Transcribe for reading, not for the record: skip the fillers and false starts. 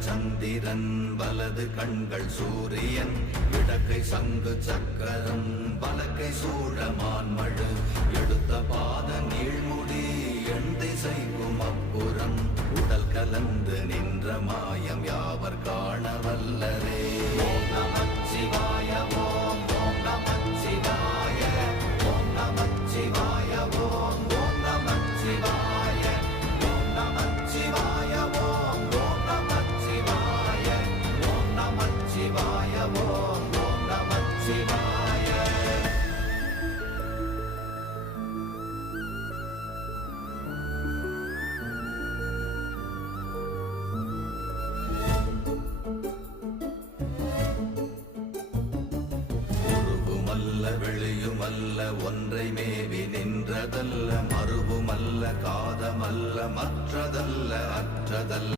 சந்திரன் வலது கண்கள் சூரியன் இடக்கை சங்கு சக்கரம் பலக்கை சூழமான்மழு எடுத்த பாத நீழ்முடி எண் திசைக்கும் அப்புறம் உடல் கலந்து நின்ற மாயம் யாவர் காண வல்லரே. ஓம் நமச்சிவாய ஓம் ஓம் நமச்சிவாய ஓம் நமச்சிவாய ஓம் ஓம் நமச்சிவாய ஓம் நமச்சிவாய ஓம் ஓம் நமச்சிவாய ஓம் நமச்சிவாய ஓம் ஓம் நமச்சிவாய. வெளியுமல்ல ஒன்றை மேவி நின்றதல்ல மறுவுமல்ல காதமல்ல மற்றதல்ல அற்றதல்ல